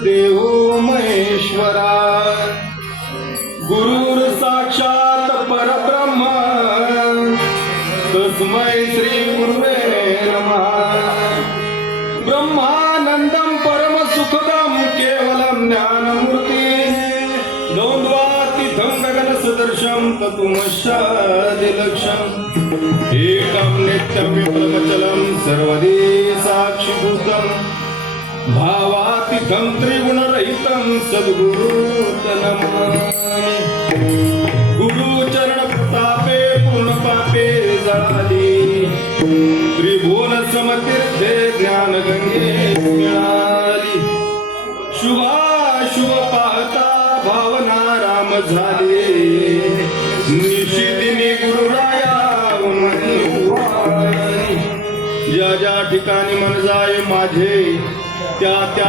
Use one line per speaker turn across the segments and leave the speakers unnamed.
देवो महेश्वरा गुरुर साक्षात परब्रह्म तस्मै श्री गुरुवे नमः. ब्रह्मानन्दं परमसुखदं केवलं ज्ञानमूर्ति द्वन्द्वातीतं गगनसदृशं तत्त्वमशादिलक्षम् एकं नित्यं विप्लवचलं सर्वदे साक्षिभूतम् भावा त्रिगुणरहितं सद्गुरु गुरुचरण प्रतापे पूर्णपापे झाली त्रिभुवन समतीर्थे ज्ञानगंगे मिळाली। शुभाशुभ पाहता भावना राम झाले। निशिदिनी गुरुराया उन्मनी ज्या ज्या ठिकाणी मन जाय माझे त्या त्या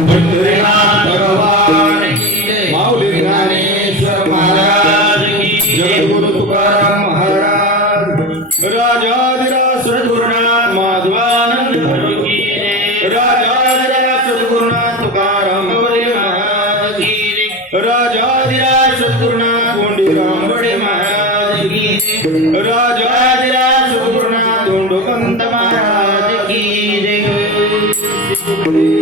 कुंडली भगवान. माऊली ज्ञानेश्वर महाराज जगद्गुरु तुकाराम महाराज. राजाधिराज सद्गुरुनाथ माधवानंद राजाधिराज सद्गुरुनाथ कोंडीराम बडे महाराज राजाधिराज सद्गुरुनाथ Dhondopant Maharaj Raghav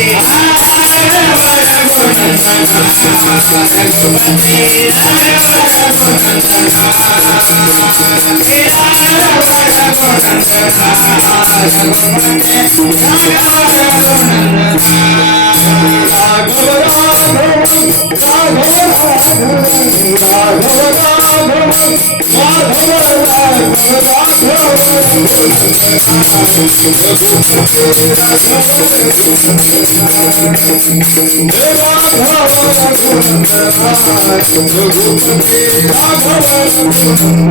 Yeah. Raghupati Raghav Raghunandana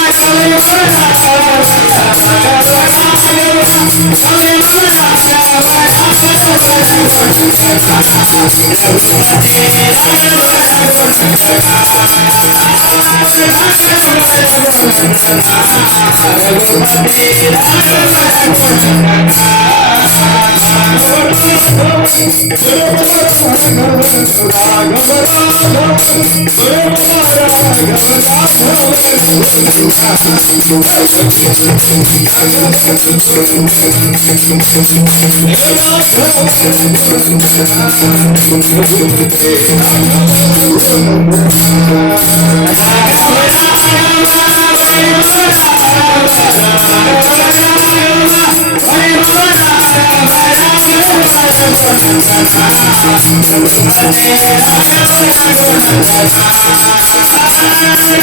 Eu vou bater na
I'm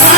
I'm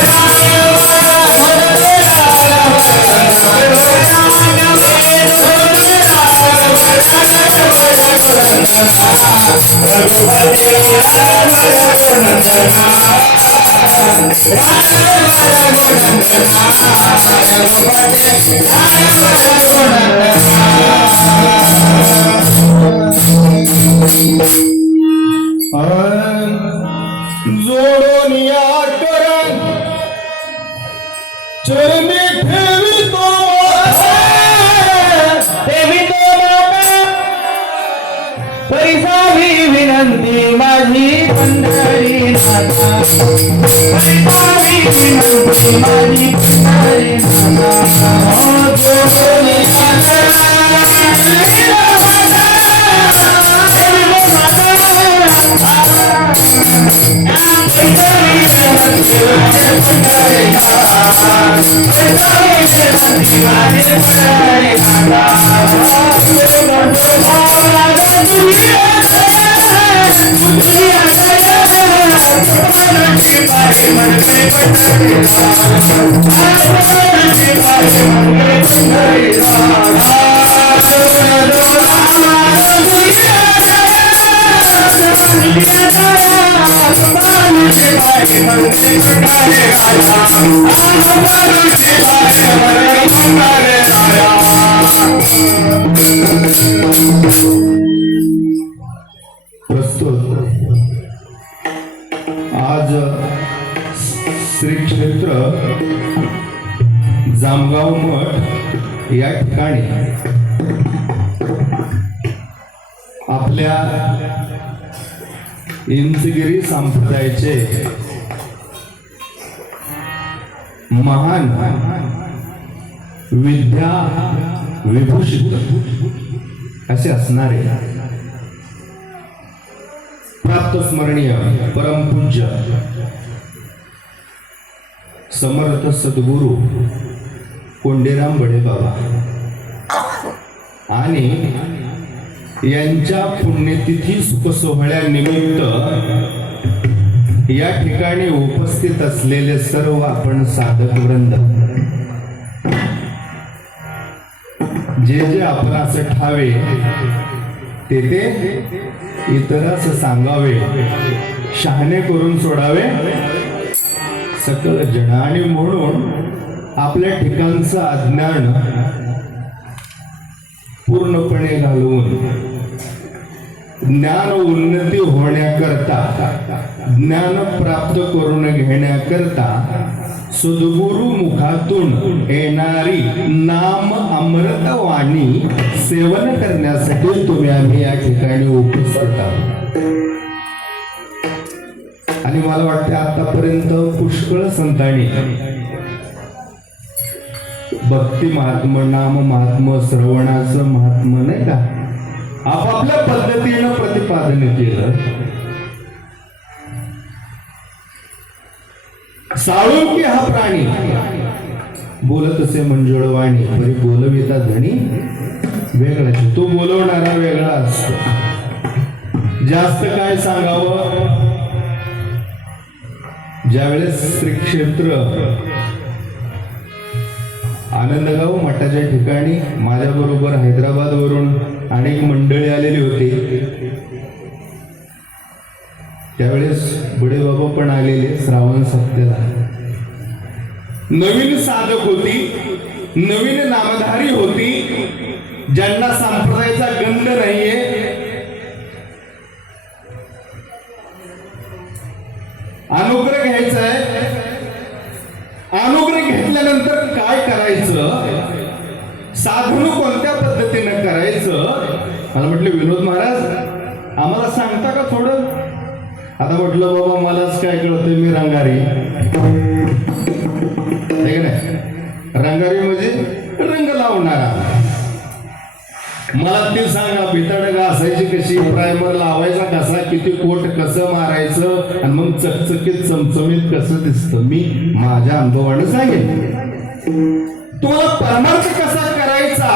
All right. माझी पंढरी नाथा परिसावी विनंती माझी पंढरी नाथा हो जोडून या
प्रस्तुत आज श्री क्षेत्र जामगाव मठ या ठिकाणी आपल्या इंचगिरी संप्रदायाचे महान विद्या विभूषित असे असणारे स्मरणीय परमपूज्य समर्थ सद्गुरू कोंडेराम बडेबाबा आणि यांच्या पुण्यतिथी सुखसोहळ्यानिमित्त या ठिकाणी उपस्थित असलेले सर्व आपण साधक वृंद जे जे आपण असं ठावे ते ते इतरास सांगावे. शहाणे करून सोडावे. सकल जन आणि म्हणून आपल्या ठिकाणचं अज्ञान पूर्णपणे घालवून ज्ञान उन्नती होण्याकरता ज्ञान प्राप्त करून घेण्याकरता सद्गुरु मुखातून येणारी नाम अमृत वाणी सेवन करण्यासाठी तुम्ही आम्ही या ठिकाणी उपस्थित आहोत. आणि मला वाटतं आतापर्यंत पुष्कळ संतांनी भक्ती महात्म नाम महात्म श्रवणाचं महात्म नाही का? आपापल्या पद्धतीनं प्रतिपादन केलं. साळुंकी हा प्राणी? बोलत असे मंजुळवाणी म्हणजे बोलविता धनी वेगळा तो बोलवणारा वेगळा असतो. जास्त काय सांगावं? ज्यावेळेस श्री क्षेत्र आनंदगाव मठाच्या ठिकाणी माझ्याबरोबर हैदराबाद वरून अनेक मंडळी आलेली होती. त्यावेळेस भिवडे बाबा पण आलेले श्रावण सत्तेला नवीन साधक होती नवीन नामधारी होती ज्यांना संप्रदायाचा गंध नाहीये. अनुग्रह घ्यायचा आहे अनुग्रह घेतल्यानंतर काय करायचं? साधन कोणत्या पद्धतीनं करायचं? मला म्हटलं विनोद महाराज आम्हाला सांगता का थोडं? आता म्हटलं बाबा मलाच काय कळतं मी रंगारी. रंगारी म्हणजे रंग लावणारा. मला ते सांगा भिताड असायची कशी? प्रायमर लावायचा कसा? किती कोट कसं मारायचं? आणि मग चकचकीत चमचमीत कसं दिसतं? मी माझ्या अनुभवाने सांगेन. तुम्हाला परमार्थ कसा करायचा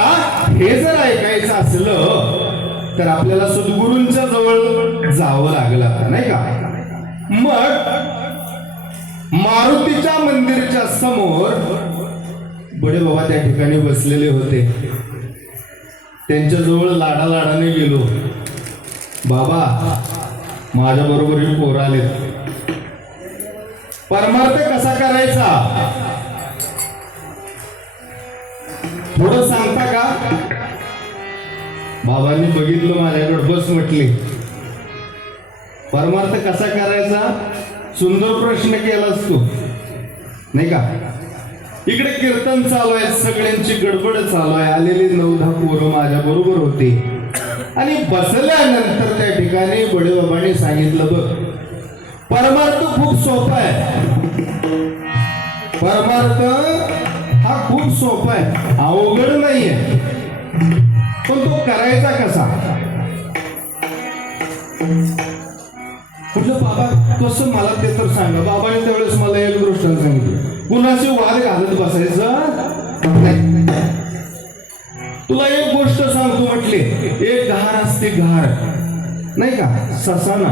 हे जर ऐकायचं असलं तर आपल्याला सद्गुरूंच्या जवळ जावं लागलं आता नाही का? मग मारुतीच्या मंदिरच्या समोर बडे बाबा त्या ठिकाणी बसलेले होते. त्यांच्याजवळ लाडा लाडाने गेलो. बाबा माझ्या बरोबर ही पोरं आलेत. परमार्थ कसा करायचा? थोडं सांगता का? बाबांनी बघितलं माझ्याकडे बस म्हटली. परमार्थ कसा करायचा? सुंदर प्रश्न केलास तू. नाही का? इकडे कीर्तन चालू आहे सगळ्यांची गडबड चालू आहे. आलेली नऊ दहा पोरं माझ्या बरोबर होती. आणि बसल्यानंतर त्या ठिकाणी बडेबाबांनी सांगितलं बघ परमार्थ खूप सोपा आहे. परमार्थ हा खूप सोपा आहे. अवघड नाहीये. पण तो करायचा कसा? म्हटलं बाबा कसं मला ते तर सांगा. बाबाने त्यावेळेस मला एक गोष्ट सांगितली. कुणाशी वाद घालत बसायचं नाही तुला एक गोष्ट सांगतो म्हटले. एक घार असते घार नाही का? ससाना.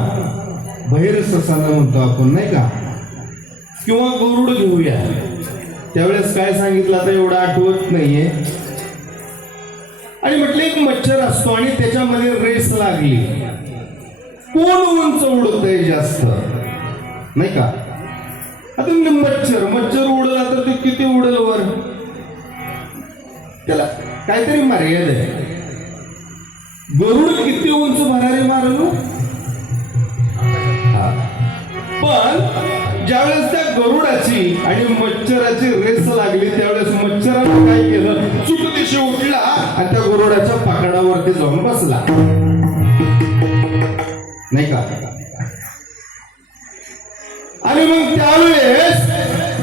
बहिर ससाना म्हणतो आपण नाही का? किंवा गरुड घेऊया. त्यावेळेस काय सांगितलं आता एवढं आठवत नाहीये. मच्छर असतो आणि त्याच्यामध्ये रेस लागली. कोण उंच उडतय जास्त? नाही का? आता मच्छर मच्छर उडला तर ते किती उडल वर? त्याला काहीतरी मर्यादा आहे. गरुड किती उंच भरारी मारलो? पण ज्यावेळेस त्या गरुडाची आणि मच्छराची रेस लागली त्यावेळेस मच्छरानं काय केलं? चुक दिशे उठला आणि त्या गरुडाच्या पकडावरती जाऊन बसला. नाही का? आणि मग त्यावेळेस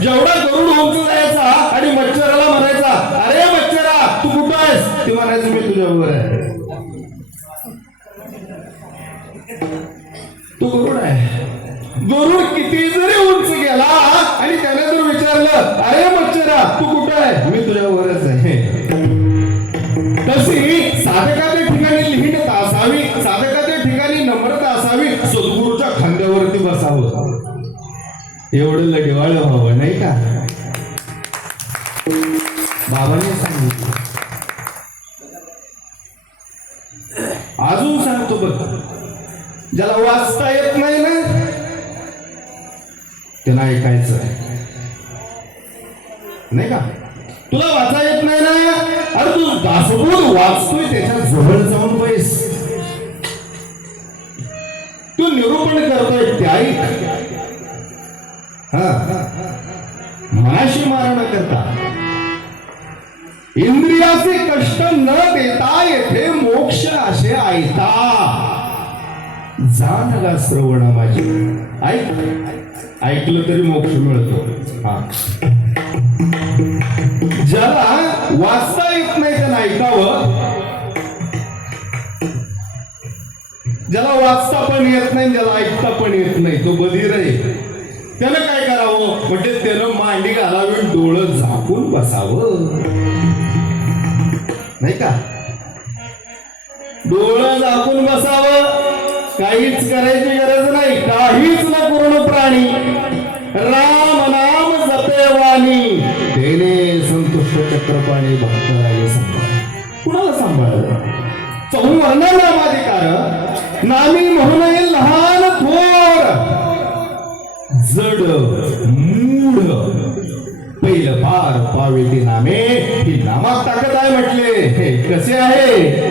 जेवढा गरुड उंच जायचा आणि मच्छराला म्हणायचा अरे मच्छरा तू कुठं आहेस? ते म्हणायचं मी तुझ्याबरोबर आहे. तो गरुड आहे. गरुड किती जरी उंच गेला आणि त्याने जर विचारलं अरे मच्छरा तू कुठं आहे? मी तुझ्यावरच आहे. तशी साधकाच्या ठिकाणी लिहिणता असावी साधकाच्या ठिकाणी नम्रता असावी सद्गुरूच्या खांद्यावरती बसावं. एवढं लढेवाळ व्हावं नाही का? बाबांनी सांगितलं. अजून सांगतो बघ ज्याला वाचता येत नाही ना त्याला ऐकायचं. नाही का? तुला वाचा येत नाही ना? अरे तू दासबोध वाचतोय त्याच्याजवळ जाऊन पैस तू निरूपण करतोय ते ऐक. हा मनाशी मारण करता. इंद्रियाचे कष्ट न देता येथे मोक्ष असे ऐता जाणला श्रवण माझी ऐक. ऐकलं तरी मोक्ष मिळतो. हा. ज्याला वाचता येत नाही त्यानं ऐकावं. ज्याला वाचता पण येत नाही ज्याला ऐकता पण येत नाही तो बधीर आहे. त्यानं काय करावं? म्हणजे त्यानं मांडी घालावी डोळं झाकून बसावं. नाही का? डोळं झाकून बसावं. काहीच करायची गरज नाही. काहीच न पूर्ण प्राणी. राम नाम जपे वाणी. तेने संतुष्ट चक्रपाणी भक्त राजे सांभाळ. कुणाला सांभाळलं? चौवर्ण नामाधिकार नामी म्हणून लहान थोर. जड मूढ. पहिलं पार पावे ते नामे ही नामात ताकद आहे म्हटले. हे कसे आहे?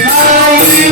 महिने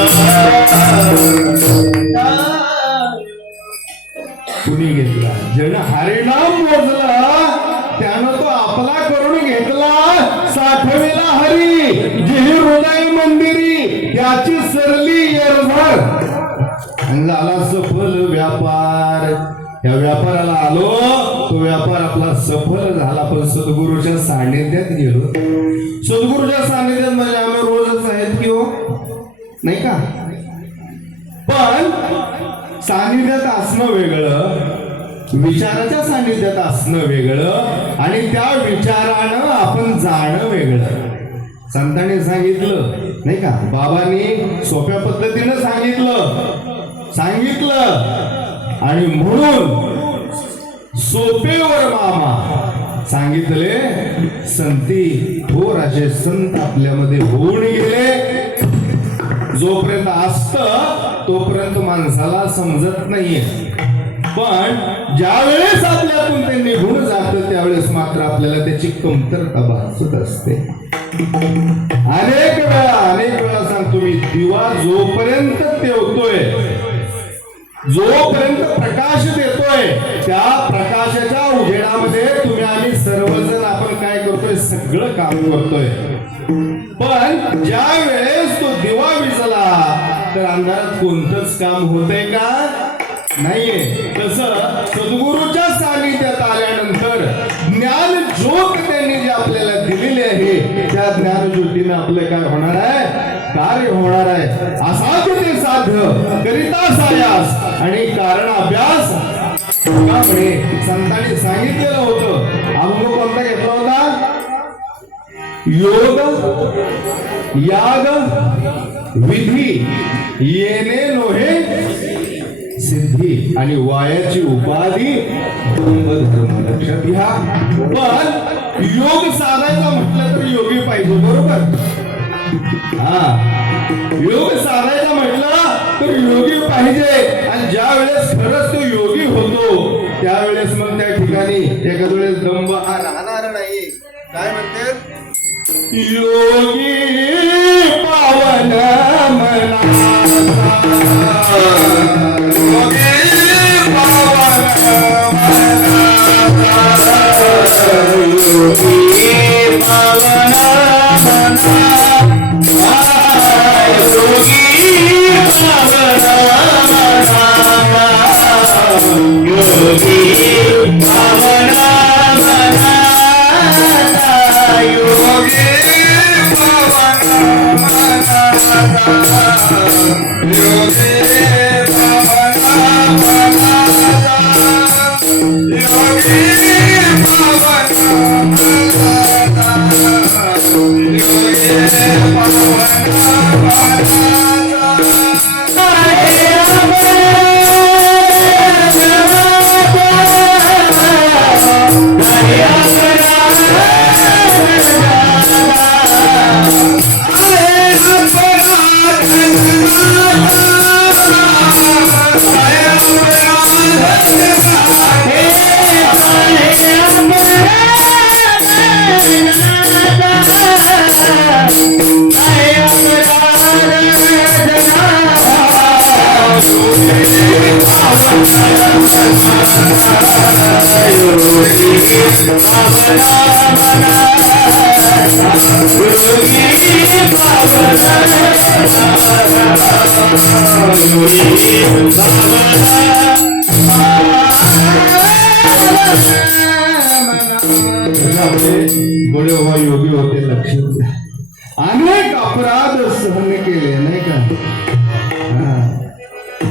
कुणी घेतला? ज्यानं हरिनाम मोजला त्यानं तो आपला करून घेतला. साठवेला हरी जेही हृदय मंदिरी त्याची सरली येरभर झाला सफल व्यापार. या व्यापाराला आलो तो व्यापार आपला सफल झाला. पण सद्गुरूच्या सान्निध्यात गेलो. सद्गुरूच्या सान्निध्यात म्हणजे आम्ही रोजच आहेत की हो? नाही का? पण सान्निध्यात असणं वेगळं विचाराच्या सान्निध्यात असणं वेगळं आणि त्या विचारानं आपण जाणं वेगळं. संतांनी सांगितलं नाही का? बाबांनी सोप्या पद्धतीनं सांगितलं. सांगितलं. आणि म्हणून सोपेवर मामा सांगितले संती हो थोर असे संत आपल्यामध्ये होऊन गेले. जोपर्यंत असत तोपर्यंत माणसाला समजत नाहीये. पण ज्या वेळेस आपल्यातून ते निघून जात त्यावेळेस मात्र आपल्याला त्याची कमतरता भासत असते. अनेक वेळा अनेक वेळा सांगतो मी दिवा जोपर्यंत तेवतोय जोपर्यंत प्रकाश देतोय त्या प्रकाशाच्या उजेडामध्ये तुम्ही आम्ही सर्वजण आपण काय करतोय सगळं काम करतोय. पण ज्या वेळेस तो दिवा विजला आपल्या अंगात कोणतंच काम होतंय का? नाहीये. तसं सद्गुरूच्या सानिध्यात आल्यानंतर ज्ञान ज्योत त्यांनी जे आपल्याला दिलेली आहे त्या ज्ञान आपलं काय होणार आहे? कार्य होणार आहे. असाध्य ते साध्य करिता सायास आणि कारण अभ्यास का म्हणे संतांनी सांगितलेलं होतं. अनुभव कोणता घेतला होता योग याग विधी येणे लोहे सिद्धी. आणि वायाची उपाधी लक्षात घ्या पण योग साधायचा म्हटलं तर योगी पाहिजे बरोबर? हा. योग साधायचा म्हटलं तर योगी पाहिजे. आणि ज्या वेळेस खरंच तो योगी होतो त्यावेळेस मग त्या ठिकाणी एखाद्या वेळेस दंभ हा राहणार नाही. काय म्हणते योगी पावन मना बडे बाबा योगी होते लक्षात घ्या अनेक अपराध सहन केले नाही का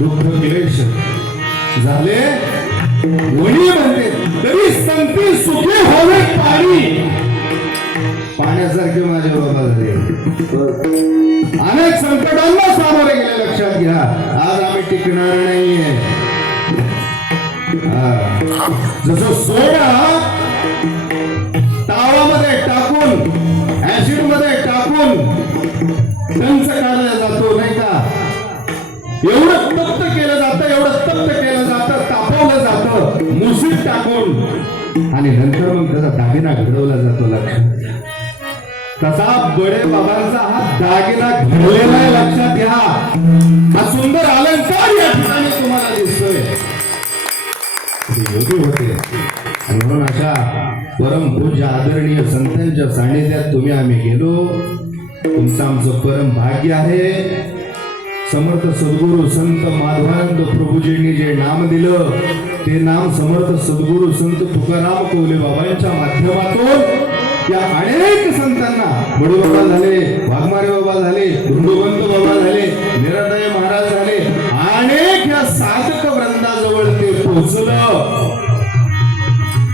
दुःख क्लेश झाले वणी म्हणते तरी संती सुखी होवे पाणी पाण्यासारखे माझे बाबा झाले. अनेक संकटांना सामोरे गेले लक्षात घ्या. आज आम्ही टिकणार नाहीये. हा. जसं सोडा तावामध्ये टाकून ऍसिडमध्ये टाकून दंच काढला जातो नाही का? एवढं तप्त केलं जातं एवढं तप्त केलं जातं तापवलं जातं मुसीत टाकून. आणि नंतर मग त्याचा दागिना घडवला जातो लक्षात. घ्या. तसा बडे बाबांचा हा दागिना घडलेला आहे लक्षात घ्या. हा सुंदर अलंकार या ठिकाणी तुम्हाला दिसतोय. होते. आणि म्हणून अशा परम पूज्य आदरणीय संतांच्या सानिध्यात तुम्ही आम्ही गेलो. तुमचं आमचं परम भाग्य आहे. समर्थ सद्गुरू संत माधवानंद प्रभूजींनी जे नाम दिलं ते नाम समर्थ सद्गुरू संत तुकाराम कोवले बाबांच्या माध्यमातून या अनेक संतांना बडू बाबा झाले वाघमारे बाबा झाले धुंडोबंत बाबा झाले निरादय महाराज झाले अनेक या साधक वृंदाजवळ ते पोचलं.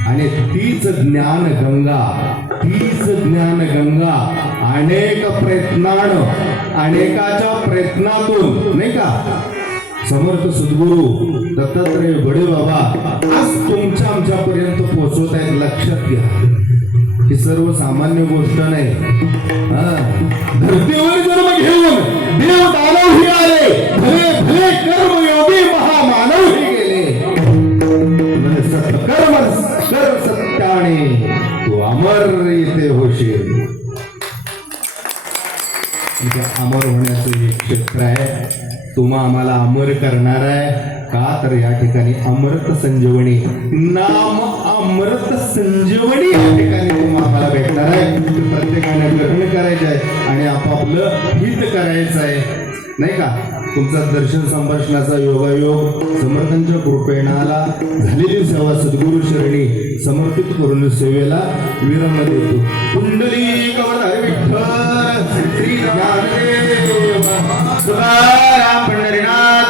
आणि तीच ज्ञान गंगा तीच ज्ञान गंगा अनेक प्रयत्नानं अनेकाच्या प्रयत्नातून नाही का? समर्थ सद्गुरु दत्तात्रय बडे बाबा आज तुमच्या आमच्यापर्यंत पोहोचवत आहेत लक्षात घ्या. ही सर्व सामान्य गोष्ट नाही. हा. धर्तीवर जन्म घेऊन देव दानव ही आले. भले भले कर्मयोगी महामानव ही गेले सत्कर्म कर सत्याने तू अमर इथे होशील म्हणजे अमर होण्याचं एक क्षेत्र आहे. तुम्हा आम्हाला अमर करणार आहे. का तर या ठिकाणी अमृत संजीवनी नाम अमृत संजीवनी या ठिकाणी तुम्हा आम्हाला भेटणार आहे. प्रत्येकाने ग्रहण करायचं आहे आणि आपापलं हित करायचं आहे. नाही का? तुमचा दर्शन संभाषणाचा योगायोग समर्थांच्या कृपेणाला झालेली सेवा सद्गुरु शरणी समर्पित करून सेवेला विराम देतो. कुंडली विठ्ठल श्री ज्ञानदेव
पंढरीनाथ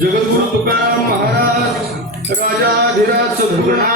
जगद्गुरु तुकाराम महाराज राजाधिराज सद्गुरुनाथ